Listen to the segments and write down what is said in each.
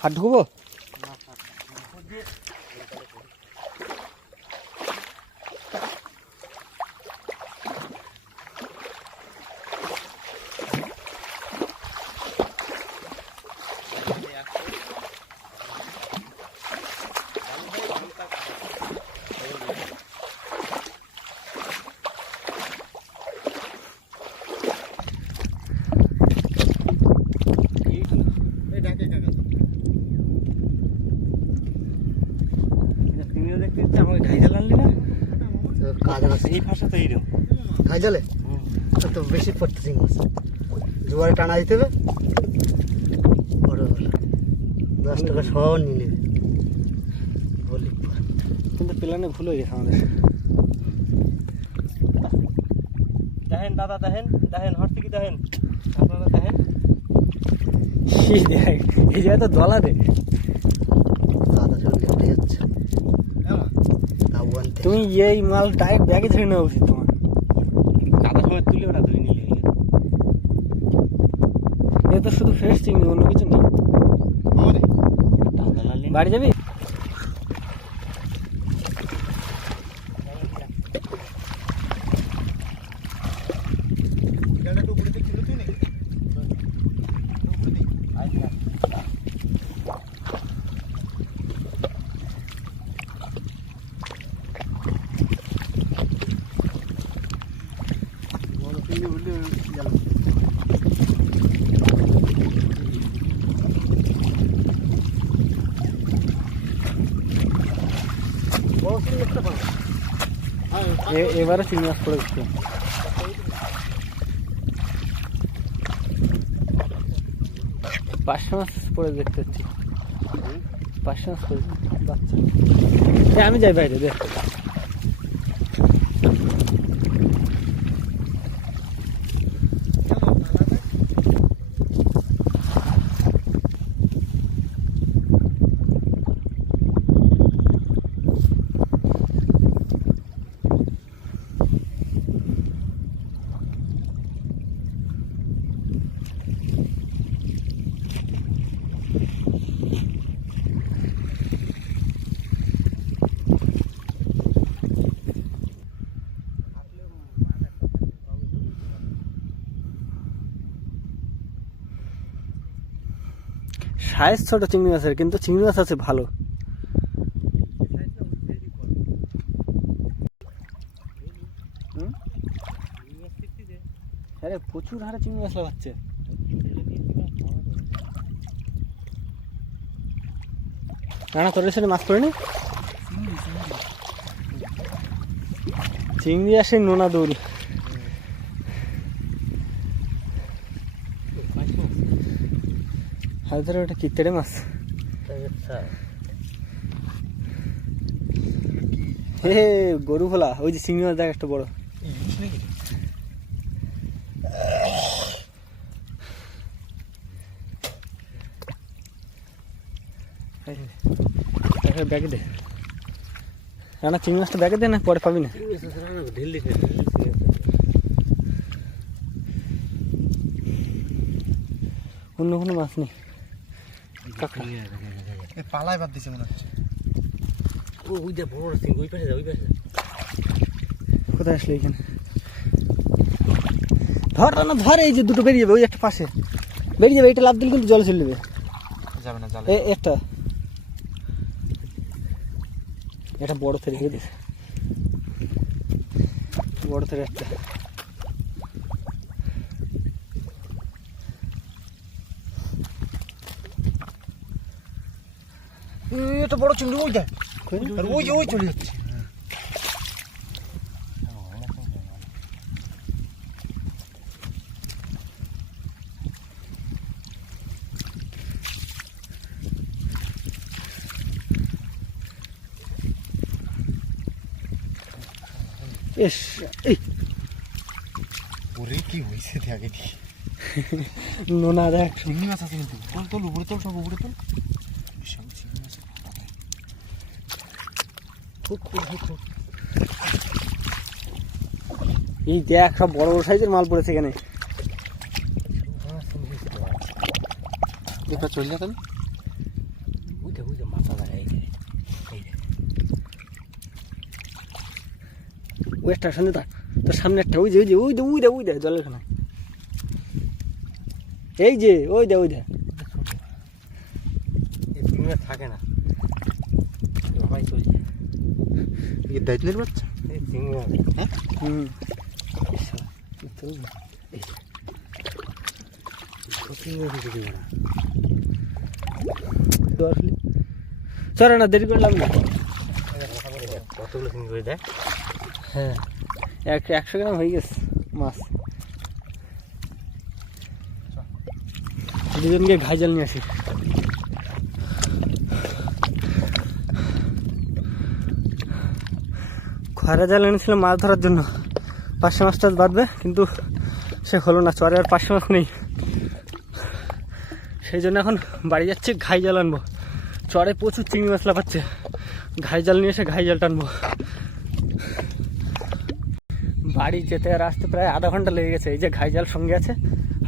হাত ঢুকবো? বেশি পড়তেছি মাছ জোয়ারে টানা দিতে হবে, 10 টাকা সহ নিয়ে নেবে বলি। কিন্তু প্ল্যানে ভুল হয়ে গেছে আমাদের। দেখেন দাদা, দেখেন দেখেন হট থেকে দেখেন, আপনারা দেখেন এই জায়গায় তো দলা রে দাদা সব লেটে যাচ্ছে। তুমি এই মাল ডাইরেক্ট ব্যাগে ধরে নেওয়া উচিত তোমার। দাদা সবাই তুলে ওটা ধরে নিলে এ তো শুধু ফ্রেশ চিংড়ি, অন্য কিছু নেই। বাড়ি যাবি? এবারে চিংড়ি মাছ পড়ে গেছে। 500 মাছ পড়ে দেখতে পাচ্ছি, 500 মাছ পড়ে বাচ্চা। আমি যাই বাইরে দেখ। সাইজ ছোট চিংড়ি মাছের, কিন্তু চিংড়ি মাছ আছে ভালো। আরে প্রচুর হারে চিংড়ি মাছ লাগাচ্ছে। রানা তোর সাথে মাছ পড়েনি? চিংড়ি আসে নোনা দোল। হাজারে ওটা কি তেড়ে মাছ? হে গরু ভোলা, ওই যে চিংড়ি মাছ দেখ একটা বড়। ব্যাগে দে রানা, চিংড়ি মাছটা ব্যাগে দে, না পরে পাবি না। অন্য কোনো মাছ নেই। পালায় বাদ দিছে মনে হচ্ছে। কোথায় আসলে এখানে? ধর না ধর, এই যে দুটো বেরিয়ে যাবে, ওই একটা পাশে বেরিয়ে যাবে। এটা লাভ দিলে কিন্তু জলে চলে যাবে। যাবে না জলে। একটা এটা বড় থেকে দিয়েছে, বড় থেকে একটা। এটা বড় চিংড়ি, ওই দেখ, ওই ওই চলে যাচ্ছে। এস এই ওরে কি হয়েছে আগে দি নোনা দেখ, চিংড়ি মাছ আছে কিন্তু। তোল তোল উপরে তোল, সব উপরে তোল। এই দেখ সব বড় বড় সাইজের মাল পড়েছে এখানে। এটা চলে যা তাহলে বুঝতে মাথা ধরে ওই স্টেশনে তোর সামনে একটা ওই দে জলের খানা এই যে ওই দে থাকে না ভাই চলে যায় দায়িত্বের বাচ্চা হ্যাঁ চলে না দেরি করলাম না কতগুলো চিংড়ি করে দেয় হ্যাঁ 100 গ্রাম হয়ে গেছে মাছ দুজনকে ঘাই জাল নিয়ে আসি খরা জাল এনেছিলাম মাছ ধরার জন্য 500 মাছ টাছ বাঁধবে কিন্তু সে হলো না চরে আর 500 মাছ নেই সেই জন্য এখন বাড়ি যাচ্ছি ঘাই জাল আনবো চরে প্রচুর চিংড়ি মাছ লাফাচ্ছে ঘাই জাল নিয়ে এসে ঘাই জাল টানবো বাড়ি যেতে আর আসতে প্রায় আধা ঘন্টা লেগে গেছে এই যে ঘাই জাল সঙ্গে আছে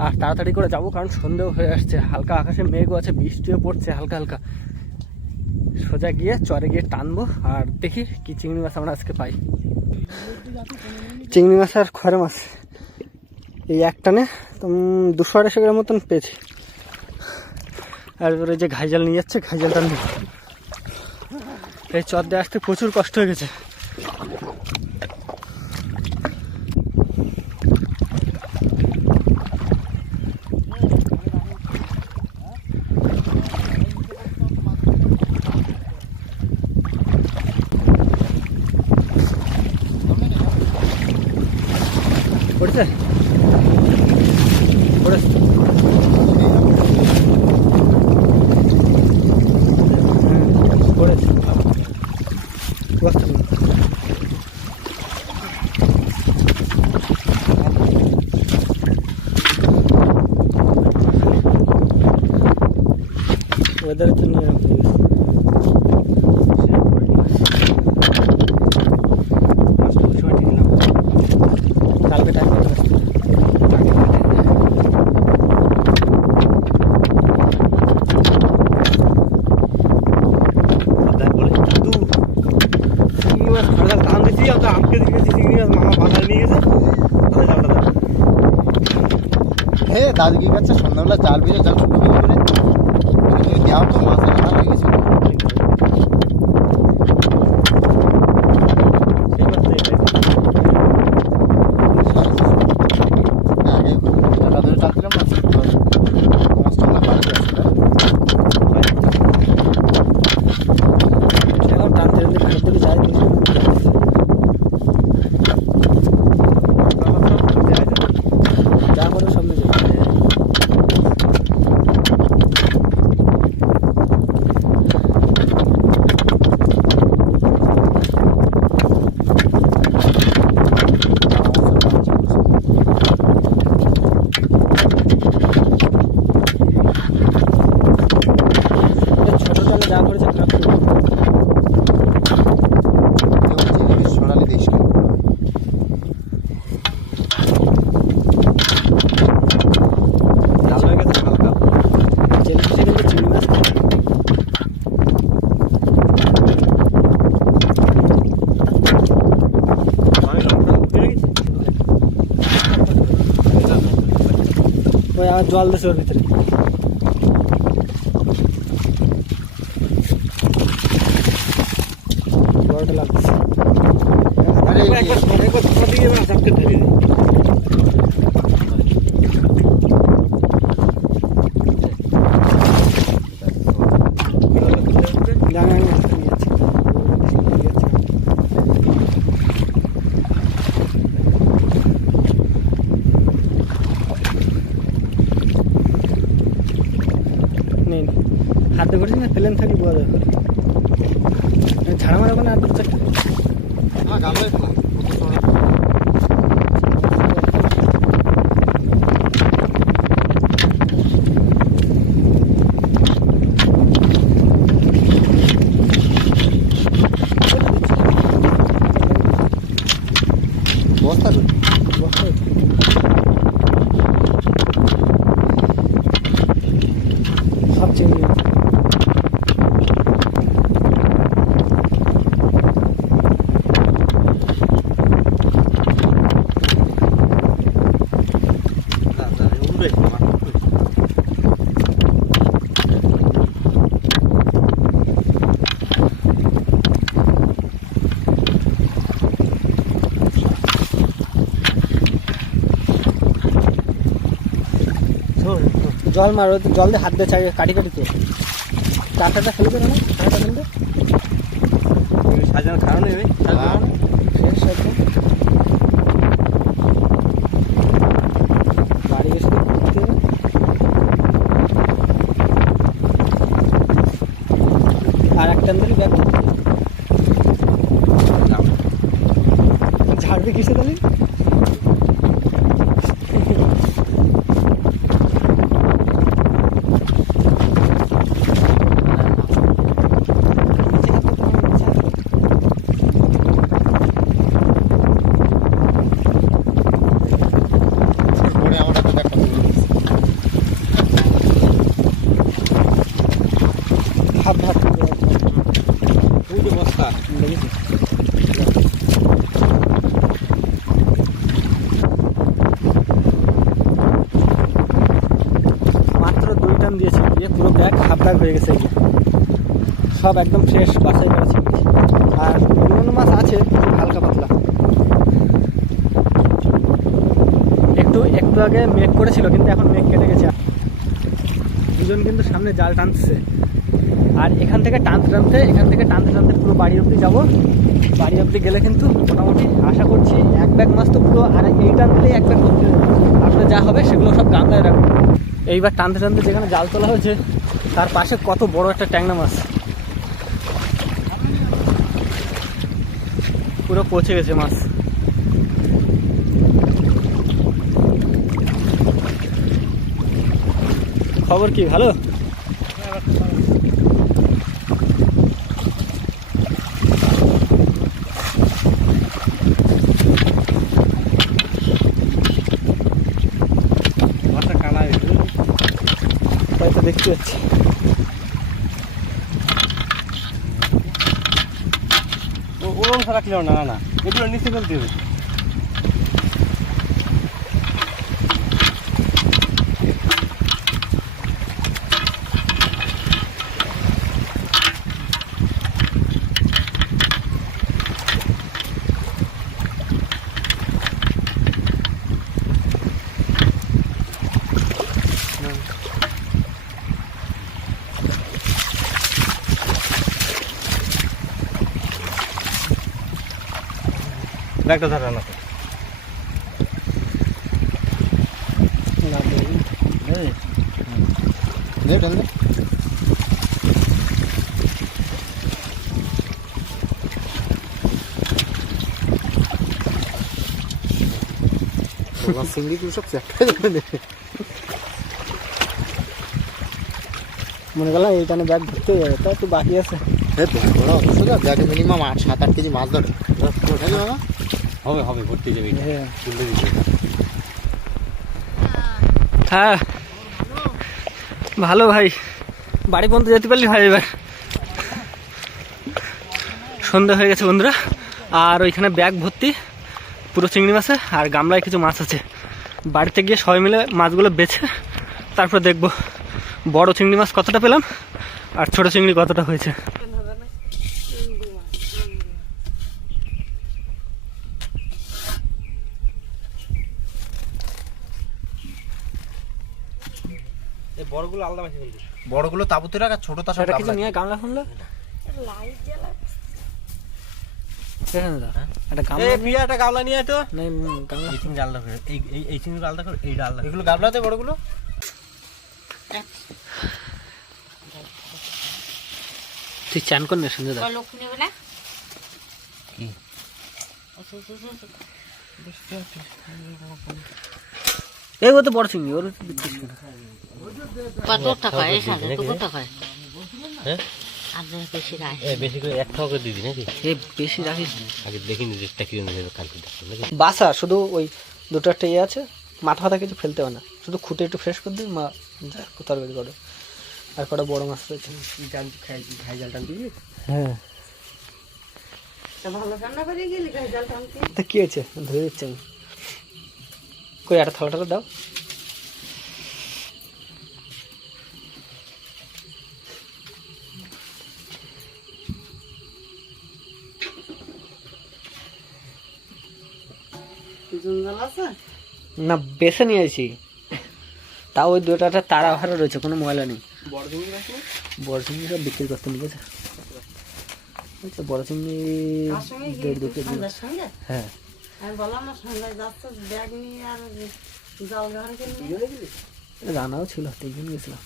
আর তাড়াতাড়ি করে যাবো কারণ সন্দেহ হয়ে আসছে হালকা আকাশে মেঘও আছে বৃষ্টিও পড়ছে হালকা হালকা সোজা গিয়ে চরে গিয়ে টানবো আর দেখি কি চিংড়ি মাছ আমরা আজকে পাই চিংড়ি মাছ আর খরে মাছ এই এক টানে 200-250 গ্রাম মতন পেয়েছি আর এবারে যে ঘাই জাল নিয়ে যাচ্ছে ঘাই জাল টানবো এই চর দিয়ে আসতে প্রচুর কষ্ট হয়ে গেছে পড়ছে পড়েছে ওয়েদারের জন্য কালকে টাইম দাদু কি করছে সন্ধ্যাবেলা জাল ভিজে জাল ছোটো ভিজে করে দেওয়া তো মাছ ভালো হয়ে গেছে আর জল দিছে ওর ভিতরে বড়টা লাগছে আরে একবার দিয়ে না চাপকে ধরে দে হাতে করেছি না প্লেন থাকি বোয়া দরকার ঝাড়া মারা মানে আর দু চারটে বস্তা জল মারো, জল দিয়ে হাত দিয়ে চাই কাটি কাটিতে চারটা ফেলে দেবে না, চারটা ফেলবে সাজানোর কারণে শেষ একদম বাড়ি এসে ঘুরতে হবে। আর একটা দিলে ব্যাগ ঝাড়বে কিসে তাহলে? হাফ হাফ বস্তা লেগেছে। মাত্র 2 টান দিয়েছি, দিয়ে পুরো ব্যাগ হাফ ব্যাগ হয়ে গেছে। সব একদম ফ্রেশ বাছাই করা ছিল। আর অন্যান্য মাছ আছে হালকা পাতলা। একটু আগে মেঘ করেছিল, কিন্তু এখন মেঘ কেটে গেছে। দুজন কিন্তু সামনে জাল টানছে। আর এখান থেকে টানতে পুরো বাড়ি অবধি যাবো। বাড়ি অবধি গেলে কিন্তু মোটামুটি আশা করছি 1 ব্যাগ মাছ তো পুরো, আর এই টান দিলেই 1 ব্যাগ করতে হবে। তারপরে যা হবে সেগুলো সব গামলায় রাখবো। এইবার টানতে যেখানে জাল তোলা হয়েছে তার পাশে কত বড় একটা ট্যাংরা মাছ পুরো পচে গেছে মাছ। খবর কি ভালো? তাই তো দেখতে পাচ্ছি। ওরম সারা কিলো না না, এগুলো নিচে ফেলতে হবে। ব্যাগটা ধরে না চিংড়িগুলো সব মনে করলাম এইখানে ব্যাগ ধরতে যাবে, তা একটু বাকি আছে। ব্যাগে মিনিমাম 7-8 কেজি মাছ ধরে হবে হবে, ভর্তি যাবে। হ্যাঁ ভালো ভাই, বাড়ি পর্যন্ত যেতে পারলি ভাই। এবার সন্ধ্যা হয়ে গেছে বন্ধুরা, আর ওইখানে ব্যাগ ভর্তি পুরো চিংড়ি মাছে, আর গামলায় কিছু মাছ আছে। বাড়িতে গিয়ে সবাই মিলে মাছগুলো বেছে তারপর দেখবো বড় চিংড়ি মাছ কতটা পেলাম আর ছোট চিংড়ি কতটা হয়েছে। বড়গুলো আলাদা বাসি ফেলবি, বড়গুলো তাবুতে রাখ আর ছোটটা সব কিছু নিয়ে গামলা শুনলো একটা গামলা নিয়ে তো গামলা এই চিংড়ি আলাদা করে, এইটা আলাদা, এগুলো গামলাতে বড়গুলো। তুই চান কর না সন্ধ্যা এই ও তো বড় চিংড়ি, ওর কত টাকা এই সাথে কত টাকা? হ্যাঁ বেশি করে 1 টাকা করে দিবি নাকি? বেশি রাখিস আগে দেখিনি রেটটা কি কালকে দেখো। বাসা শুধু ওই দুটো একটা ইয়ে আছে, মাথা ফাথা কিছু ফেলতে হয় না, শুধু খুঁটে একটু ফ্রেশ করে দিই, মা তরকারি করে। আর কটা বড় মাছ রয়েছে, খাই জাল টান দিবি। হ্যাঁ তা কি আছে ধরে দিচ্ছি আমি। কই একটা থালাটা দাও। না বেছে নিয়েছি, তাও ওই দুটাটা তারা ভাড়া রয়েছে, কোনো ময়লা নেই। বড় চিংড়ি সব বিক্রি করতে নিয়ে গেছে। বড় চিংড়ি 1.5-2 কেজি। হ্যাঁ রান্নাও ছিল, 3 জন গেছিলাম।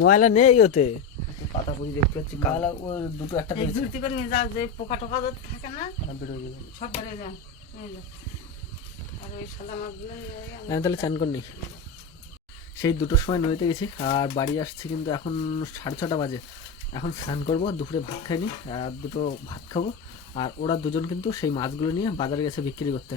ময়লা নেই ওতে, পাতা পুরি দেখতে পাচ্ছি কালা, ও দুটো একটা ধুতি করে নিয়ে যাও, যে পোকা টোকা যদি থাকে না সব বেড়ে যায়। আর ওই সাদা মাছগুলো আমি তাহলে চান কর নেই। সেই 2টোর সময় নদীতে গেছি আর বাড়ি আসছি কিন্তু এখন 6:30 বাজে। এখন স্নান করবো, দুপুরে ভাত খাইনি, আর 2টো ভাত খাবো। আর ওরা দুজন কিন্তু সেই মাছগুলো নিয়ে বাজারে গেছে বিক্রি করতে।